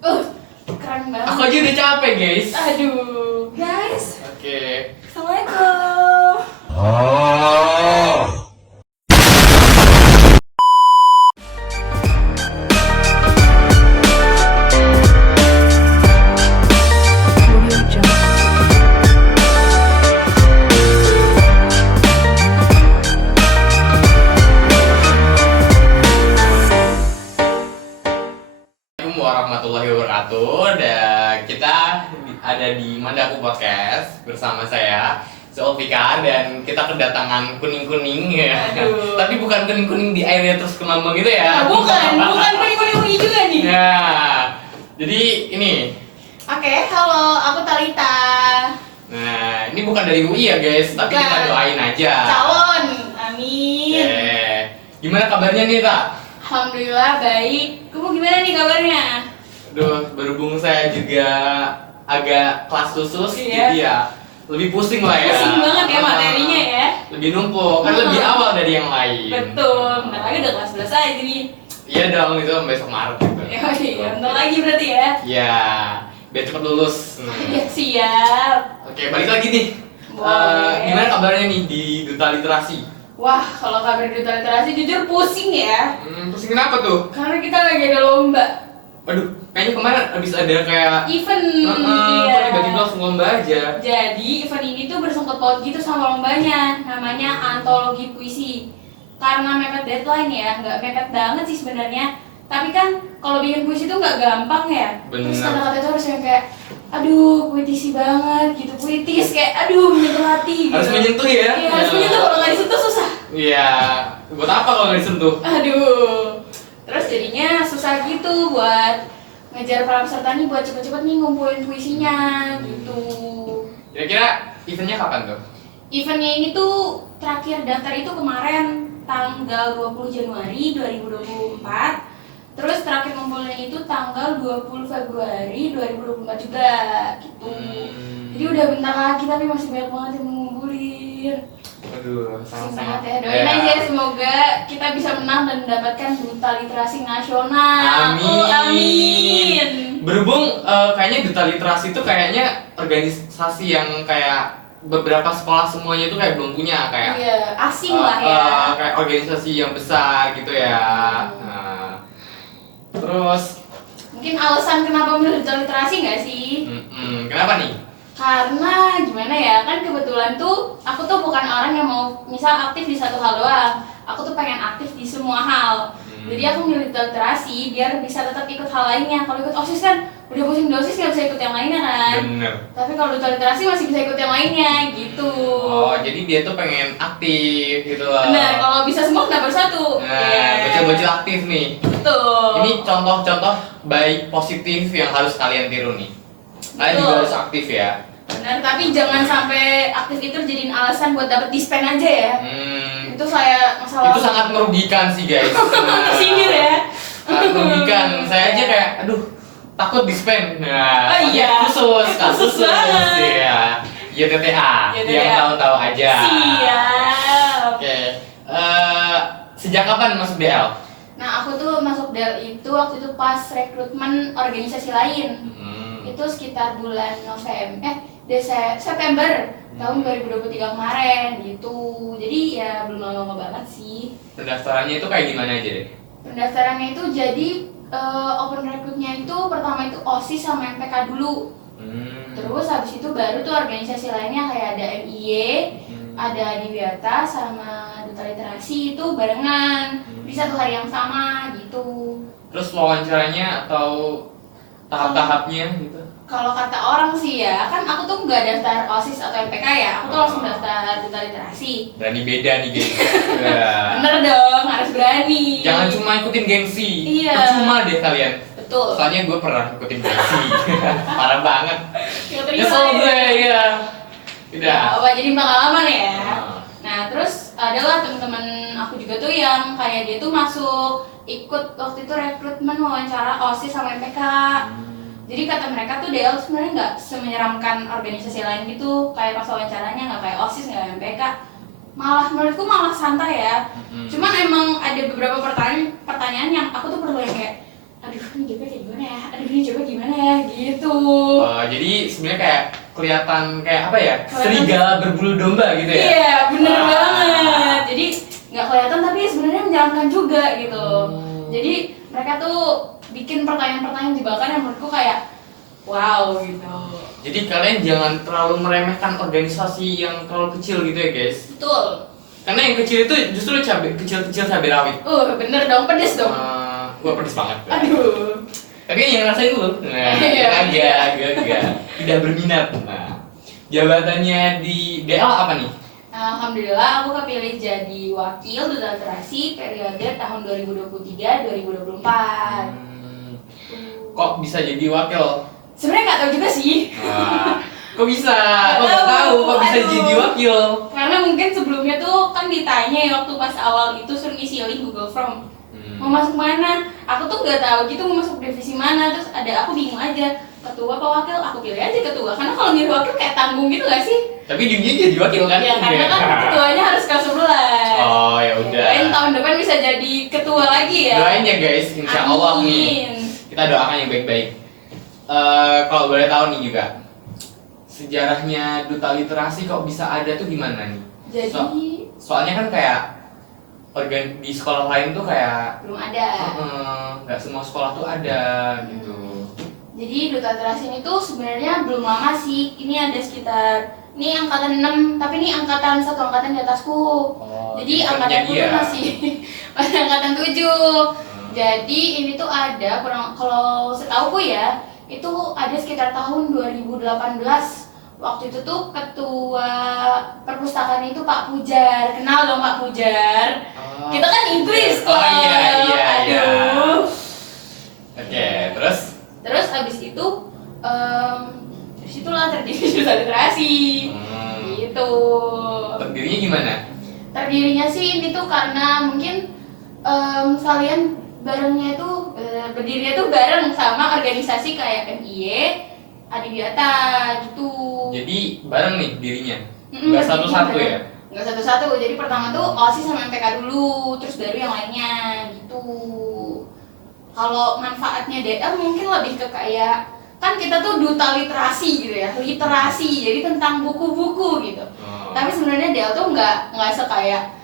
Uh, Keren banget. Aku aja udah capek, guys. Aduh, guys. Oke. Assalamualaikum. Assalamualaikum warahmatullahi wabarakatuh. Dan kita ada di Mandaku Podcast bersama saya Zulfikar, dan kita kedatangan kuning-kuning ya. Aduh. Tapi bukan kuning-kuning di airnya terus kemambang gitu ya. Bukan kuning-kuning juga nih. Nah, jadi ini. Oke, halo, aku Talita. Nah, ini bukan dari UI ya guys, tapi Bukan. kita doain aja. Calon, amin. Gimana kabarnya nih, Tak? Alhamdulillah baik. Kamu gimana nih kabarnya? Aduh, berhubung saya juga agak kelas khusus, Iya. jadi ya lebih pusing lah ya. Pusing banget ya materinya ya. Lebih numpuk, kan lebih awal dari yang lain. Betul, bentar lagi udah kelas 11 aja nih. Iya dong, itu besok Maret gitu. Ya, iya, bentar lagi berarti ya. Iya, biar cepet lulus. Ya, siap. Oke, balik lagi nih. Boleh. Gimana kabarnya nih di Duta Literasi? Wah, kalau kabar duta literasi jujur pusing ya. Pusing kenapa tuh? Karena kita lagi ada lomba. Aduh, kayaknya kemarin abis ada kayak Event, kok tiba-tiba langsung lomba aja. Jadi event ini tuh bersangkut paut gitu sama lombanya, namanya antologi puisi. Karena mepet deadline ya, nggak mepet banget sih sebenarnya. Tapi kan kalau bikin puisi tuh nggak gampang ya. Terus Bener. kata-kata itu harus yang kayak, aduh puitisi banget gitu, puitis kayak, aduh menyentuh hati. Harus gitu. menyentuh ya? Iya, harus menyentuh, kalau nggak disentuh susah. Iya, buat apa kalau nggak disentuh? Aduh. Terus jadinya susah gitu buat ngejar para peserta nih buat cepet-cepet nih ngumpulin puisinya gitu. Kira-kira eventnya kapan tuh? Eventnya ini tuh terakhir daftar itu kemarin tanggal 20 Januari 2024. Terus terakhir ngumpulin itu tanggal 20 Februari 2024 juga gitu. Jadi udah bentar lagi tapi masih banyak banget yang mau ngumpulin. Aduh, Semangat ya, doain aja semoga kita bisa menang dan mendapatkan Duta Literasi Nasional. Amin. Oh, amin. Berhubung kayaknya Duta Literasi itu kayaknya organisasi yang kayak beberapa sekolah semuanya itu kayak belum punya, kayak Iya, asing lah ya. kayak organisasi yang besar gitu ya. Nah, terus Mungkin alasan kenapa milih Duta Literasi nggak sih? kenapa nih? Karena gimana ya, kan kebetulan tuh aku tuh bukan orang yang mau misal aktif di satu hal doang. Aku tuh pengen aktif di semua hal. Jadi aku milih Duta Literasi biar bisa tetap ikut hal lainnya. Kalau ikut OSIS kan udah pusing di OSIS nggak bisa ikut yang lainnya kan. Bener. Tapi kalau Duta Literasi masih bisa ikut yang lainnya gitu. Oh, jadi dia tuh pengen aktif gitu loh. Benar, kalau bisa semua kenapa harus satu? Nah, Yeah. bocil-bocil aktif nih. Betul. Ini contoh-contoh baik positif yang harus kalian tiru nih. Kalian juga Betul. harus aktif ya. Benar, tapi jangan sampai aktif itu jadiin alasan buat dapet dispen aja ya. Itu saya masalah. Itu sangat merugikan sih guys. Tersindir ya. Sangat merugikan. Saya aja kayak, aduh, takut dispen. Nah, Oh iya. kasus Khusus banget. ya. YTTA. YTTA. Yang tahu-tahu aja. Siap. Oke. Sejak kapan masuk DL? Nah, aku tuh masuk DEL itu waktu itu pas rekrutmen organisasi lain. Itu sekitar bulan September tahun 2023 kemarin gitu. Jadi ya belum lama banget sih. Pendaftarannya itu kayak gimana aja deh? Pendaftarannya itu jadi open recruitnya itu pertama itu OSIS sama MPK dulu. Terus habis itu baru tuh organisasi lainnya kayak ada MIY, ada Adiwiyata sama Duta Literasi itu barengan di satu hari yang sama gitu. Terus wawancaranya atau tahap-tahapnya gitu? Kalau kata orang sih ya, kan aku tuh nggak daftar OSIS atau MPK ya, aku tuh langsung daftar Duta Literasi. Berani beda nih guys. Ya. Bener dong, harus berani. Jangan cuma ikutin gengsi. Iya. Percuma deh kalian. Betul. Soalnya gue pernah ikutin gengsi. Parah banget. Nggak terima Nyesel ya. gue ya. Udah. Ya, apa jadi pengalaman ya. Ah. Nah, terus adalah teman-teman aku juga tuh yang kayak dia tuh masuk ikut waktu itu rekrutmen wawancara OSIS sama MPK. Jadi kata mereka tuh DL sebenarnya nggak semenyeramkan organisasi lain gitu, kayak pas wawancaranya nggak kayak OSIS nggak MPK, malah menurutku malah santai ya. Cuman emang ada beberapa pertanyaan yang aku tuh perlu yang kayak, aduh ini DP kayak gimana ya, aduh ini coba gimana ya gitu. Jadi sebenarnya kayak kelihatan kayak apa ya? Kelihatan. Serigala berbulu domba gitu ya? Iya, bener Wah. banget. Jadi nggak kelihatan tapi sebenarnya menjalankan juga gitu. Jadi mereka tuh bikin pertanyaan-pertanyaan jebakan yang menurutku kayak wow gitu. Jadi kalian jangan terlalu meremehkan organisasi yang terlalu kecil gitu ya guys. Betul. Karena yang kecil itu justru kecil-kecil cabai rawit. Bener dong, pedes dong. Gua pedes banget. Aduh. Tapi yang ngerasain lu, nah, Iya. agak tidak berminat. Nah, jabatannya di DL apa nih? Alhamdulillah aku kepilih jadi wakil duta literasi periode tahun 2023-2024. Kok bisa jadi wakil? Sebenarnya nggak tahu juga sih. Kok bisa? Kok nggak tahu? Kok bisa Aduh. jadi wakil? Karena mungkin sebelumnya tuh kan ditanya ya waktu pas awal itu suruh ngisi link Google Form. Mau masuk mana? Aku tuh nggak tahu gitu mau masuk divisi mana. Terus ada aku bingung aja. Ketua apa wakil? Aku pilih aja ketua. Karena kalau milih wakil kayak tanggung gitu gak sih? Tapi ujungnya jadi wakil kan? Ya karena kan ketuanya harus kelas 11. Oh ya udah. Doain tahun depan bisa jadi ketua lagi ya. Doain ya guys, insya Allah nih. Amin. Kita doakan yang baik-baik. Kalau boleh tahu nih juga, sejarahnya duta literasi kok bisa ada tuh gimana nih? Jadi Soalnya kan kayak di sekolah lain tuh kayak belum ada. nggak semua sekolah tuh ada gitu. Jadi duta literasi ini tuh sebenarnya belum lama sih. Ini ada sekitar ini angkatan 6, tapi ini satu angkatan di atasku. Jadi angkatanku tuh masih pada angkatan 7. Jadi ini tuh ada kurang, kalau setauku ya, itu ada sekitar tahun 2018. Waktu itu tuh ketua perpustakaan itu Pak Pujar. Kenal dong Pak Pujar. Kita kan Inggris kok. Iya. Aduh. Oke, terus? Terus abis itu dari situlah terdiri duta literasi. Gitu. Terdirinya gimana? Terdirinya sih ini tuh karena mungkin kalian barengnya itu berdirinya tuh bareng sama organisasi kayak MIE, Adiwiata gitu. Jadi bareng nih dirinya? Mm-mm, Nggak satu-satu ya? Nggak satu-satu, jadi pertama tuh OSIS sama MPK dulu, terus baru yang lainnya gitu. Kalau manfaatnya DL mungkin lebih ke kayak, kan kita tuh duta literasi gitu ya, literasi, jadi tentang buku-buku gitu. Tapi sebenarnya DL tuh nggak sekayak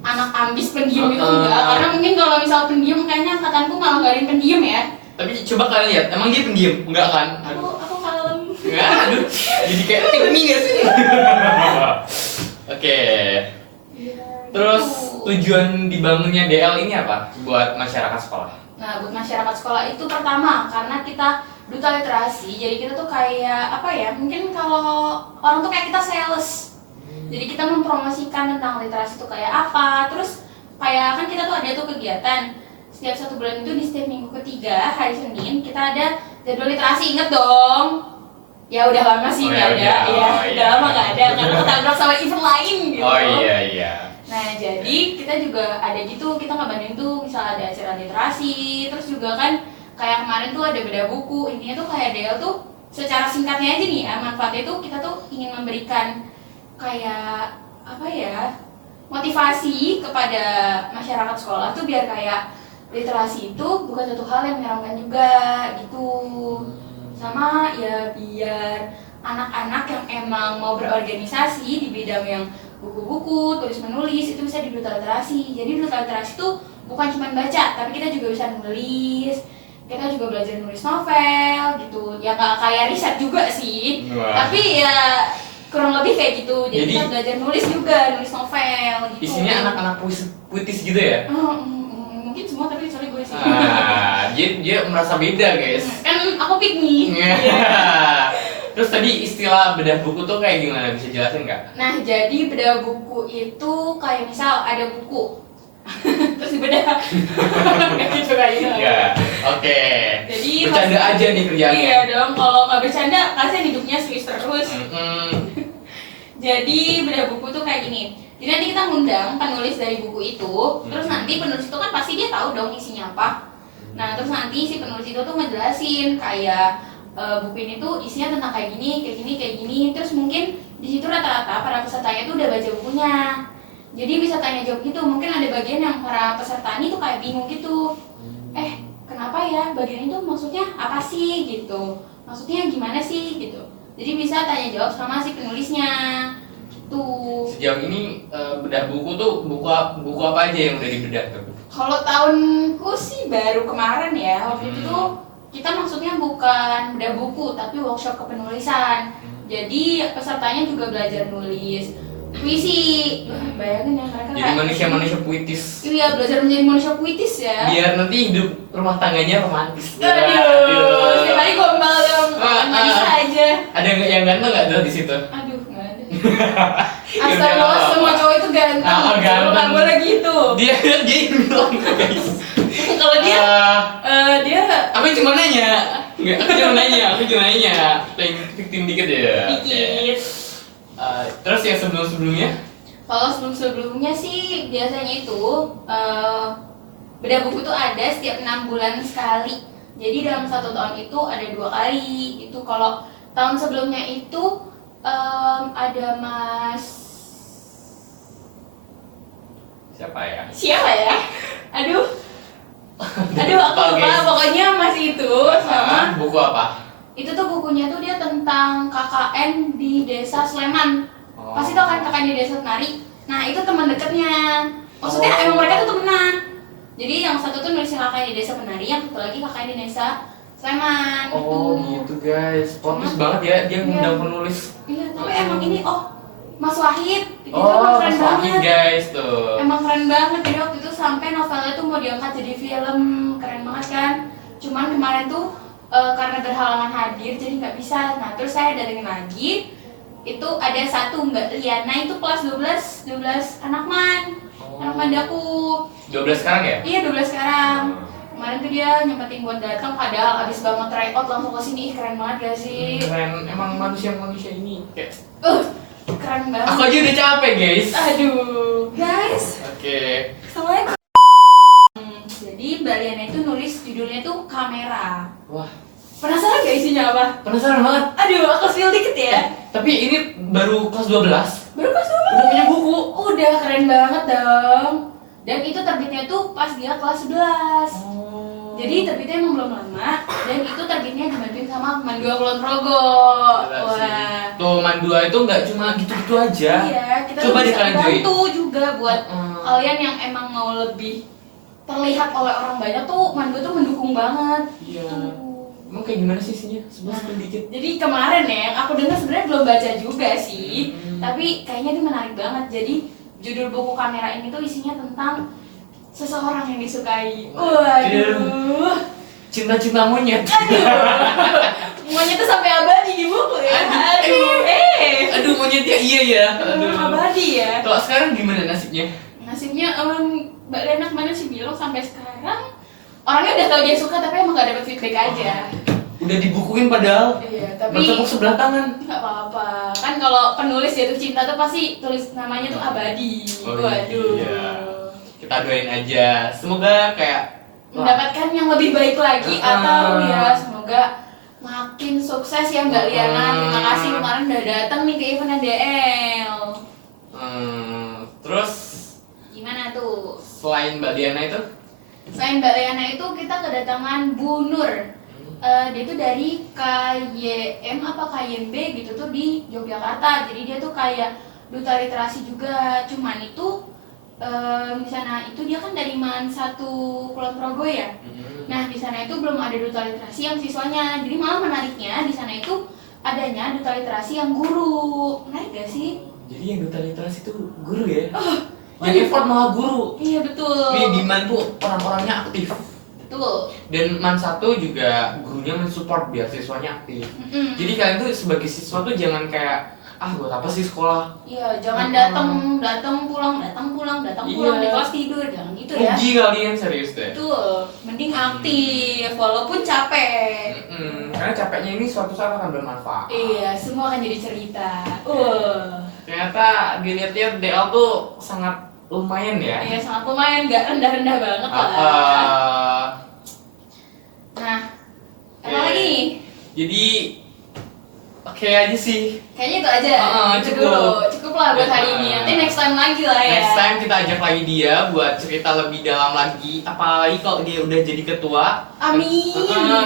anak ambis pendiam itu enggak, karena mungkin kalau misal pendiam kayaknya angkatanku malah nggak ada yang pendiam ya. Tapi coba kalian lihat, emang dia pendiam? Enggak kan? Aku kalem. Aduh, jadi kayak pick me gak sih? Oke. Terus tujuan dibangunnya DL ini apa buat masyarakat sekolah? Nah, buat masyarakat sekolah itu pertama karena kita duta literasi, jadi kita tuh kayak apa ya? Mungkin kalau orang tuh kayak kita sales. Jadi kita mempromosikan tentang literasi itu kayak apa. Terus kayak kan kita tuh ada tuh kegiatan setiap 1 bulan itu di setiap minggu ketiga hari Senin kita ada jadwal literasi, inget dong? Ya udah lama sih nggak ada, udah lama nggak ada karena ketabrak sama event lain gitu. Oh iya. Nah jadi kita juga ada gitu, kita ngebantuin tuh misal ada acara literasi, terus juga kan kayak kemarin tuh ada beda buku. Intinya tuh kayak DL tuh secara singkatnya aja nih ya, manfaatnya tuh kita tuh ingin memberikan kayak apa ya, motivasi kepada masyarakat sekolah tuh biar kayak literasi itu bukan satu hal yang menyeramkan juga gitu. Sama ya biar anak-anak yang emang mau berorganisasi di bidang yang buku-buku, tulis menulis itu bisa di duta literasi. Jadi duta literasi tuh bukan cuma baca, tapi kita juga bisa nulis. Kita juga belajar nulis novel gitu. Ya nggak kayak riset juga sih. Wah. Tapi ya kurang lebih kayak gitu. Jadi kita Jadi belajar nulis juga, nulis novel gitu. isinya anak-anak puitis gitu ya? Mungkin semua tapi kecuali gue sih. Dia merasa beda guys. Kan aku piknik. Terus tadi istilah bedah buku tuh kayak gimana, bisa jelasin nggak? Nah, jadi bedah buku itu kayak misal ada buku terus dibedah. Gitu kayaknya. Ya, oke. Jadi Bercanda pas- aja nih kerjaannya. Iya dong, kalau nggak bercanda kasihan hidupnya serius terus. Jadi bedah buku tuh kayak gini. Jadi nanti kita ngundang penulis dari buku itu, terus nanti penulis itu kan pasti dia tahu dong isinya apa. Nah, terus nanti si penulis itu tuh ngejelasin kayak buku ini tuh isinya tentang kayak gini. Terus mungkin di situ rata-rata para pesertanya tuh udah baca bukunya. Jadi bisa tanya jawab gitu. Mungkin ada bagian yang para peserta ini tuh kayak bingung gitu. Kenapa apa ya bagian itu maksudnya apa sih gitu, maksudnya gimana sih gitu. Jadi bisa tanya jawab sama si penulisnya tuh. Sejauh ini bedah buku tuh buku apa aja yang udah dibedah tuh? Kalau tahunku sih baru kemarin ya, waktu itu tuh kita maksudnya bukan bedah buku tapi workshop kepenulisan. Jadi pesertanya juga belajar nulis puisi. Bayangin ya mereka Jadi manusia-manusia puitis. iya, belajar menjadi manusia puitis ya. Biar nanti hidup rumah tangganya romantis. Aduh, setiap hari gombal dong, manis aja. Ada nggak yang ganteng nggak tuh di situ? Aduh, nggak ada. Astagfirullah, semua cowok itu ganteng. Ganteng. Nggak boleh gitu. Dia bilang guys. Kalau dia, dia Aku cuma nanya. Nggak, aku cuma nanya. Playing victim dikit ya. dikit. Terus yang sebelumnya? Kalau sebelumnya sih biasanya itu bedah buku tuh ada setiap 6 bulan sekali. Jadi dalam 1 tahun itu ada 2 kali. Itu kalau tahun sebelumnya itu ada Mas Siapa ya? Aduh aku lupa. Pokoknya Mas itu sama buku apa? itu tuh bukunya tuh dia tentang KKN di desa Sleman. Pasti tau kan KKN di desa Senari. Nah itu teman dekatnya. Maksudnya emang mereka tuh temenan. Jadi yang satu tuh nulisin KKN di desa Penari, yang satu lagi KKN di desa Sleman. Gitu guys. Fokus banget ya dia ngundang penulis. Iya, tapi emang ini Mas Wahid. Itu Mas Wahid guys tuh. Emang keren banget. Jadi waktu itu sampai novelnya tuh mau diangkat jadi film, keren banget kan. Cuman kemarin tuh karena berhalangan hadir jadi nggak bisa. Nah terus saya datengin lagi. Itu ada satu Mbak Liana, itu kelas 12 anak mandaku. 12 sekarang ya? Iya 12 sekarang. Kemarin tuh dia nyempetin buat datang, padahal abis banget tryout langsung kesini. Ih, keren banget gak sih? Keren, emang manusia ini kayak keren banget. aku aja udah capek guys. Aduh guys. Oke. Assalamualaikum. Jadi Mbak Liana itu nulis judulnya tuh Kamera. Wah, penasaran gak isinya apa? penasaran banget. Aduh, aku spill dikit ya. Tapi ini baru kelas 12. Baru kelas 12. Udah punya buku. Udah keren banget dong. Dan itu terbitnya tuh pas dia kelas 11. Jadi terbitnya emang belum lama. Dan itu terbitnya dibantuin sama Mandua Kulon Progo. Wah. Tuh Mandua itu nggak cuma gitu-gitu aja. Iya, kita coba bisa dikalian bantu juga buat kalian yang emang mau lebih terlihat oleh orang banyak tuh. Mandua tuh mendukung banget. Iya. Tuh. Emang kayak gimana sih isinya? Sebut dikit. Jadi kemarin ya, yang aku dengar sebenarnya belum baca juga sih, tapi kayaknya ini menarik banget. Jadi judul buku Kamera ini tuh isinya tentang seseorang yang disukai. Waduh, Cinta monyet. Monyet tuh sampai abadi di buku ya. Aduh monyetnya iya ya. Abadi ya. Kalau sekarang gimana nasibnya? Nasibnya Mbak Lena kemarin sih bilang sampai sekarang orangnya udah tahu dia suka tapi emang gak dapet feedback aja. Udah dibukuin padahal. Iya, tapi bertepuk sebelah tangan. nggak apa-apa. Kan kalau penulis jatuh cinta tuh pasti tulis namanya tuh abadi. Waduh. Iya. Kita doain aja. Semoga kayak mendapatkan yang lebih baik lagi atau ya semoga makin sukses ya Mbak Liana. Terima kasih kemarin udah datang nih ke event DL. Terus Gimana tuh? selain Mbak Diana itu? Selain Mbak Liana itu kita kedatangan Bu Nur. Dia tuh dari KYM apa KYMB gitu tuh di Yogyakarta. Jadi dia tuh kayak duta literasi juga. Cuman itu di sana itu dia kan dari Man 1 Kulon Progo ya. Nah di sana itu belum ada duta literasi yang siswanya. Jadi malah menariknya di sana itu adanya duta literasi yang guru. Menarik gak sih? Jadi yang duta literasi itu guru ya? Yang effort malah guru. Iya betul. Nih di Man tuh orang-orangnya aktif. Betul. Dan Man 1 juga gurunya mensupport biar siswanya aktif. Jadi kalian tuh sebagai siswa tuh jangan kayak buat apa sih sekolah? Iya, jangan datang pulang di kelas tidur, jangan gitu ya. Rugi kalian serius deh. Betul. Mending aktif walaupun capek. Karena capeknya ini suatu saat akan bermanfaat. Iya, semua akan jadi cerita. Ternyata dilihat-lihat DL tuh sangat lumayan ya. Iya, sangat lumayan, nggak rendah-rendah banget lah. Nah, apa lagi nih? Jadi oke aja sih. Kayaknya itu aja. Cukup. Cukup lah buat hari ini. Nanti next time lagi lah ya. Next time kita ajak lagi dia buat cerita lebih dalam lagi. Apalagi kalau dia udah jadi ketua. Amin.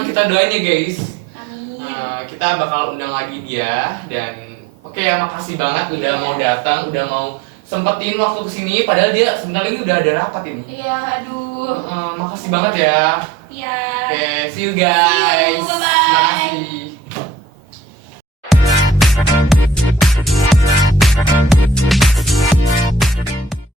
Kita doain ya guys. Amin. Kita bakal undang lagi dia dan oke ya, makasih banget udah mau datang, udah mau sempetin waktu kesini. Padahal dia sebentar lagi udah ada rapat ini. Iya, aduh. Makasih banget ya. Iya. Oke, see you See guys. you, bye-bye.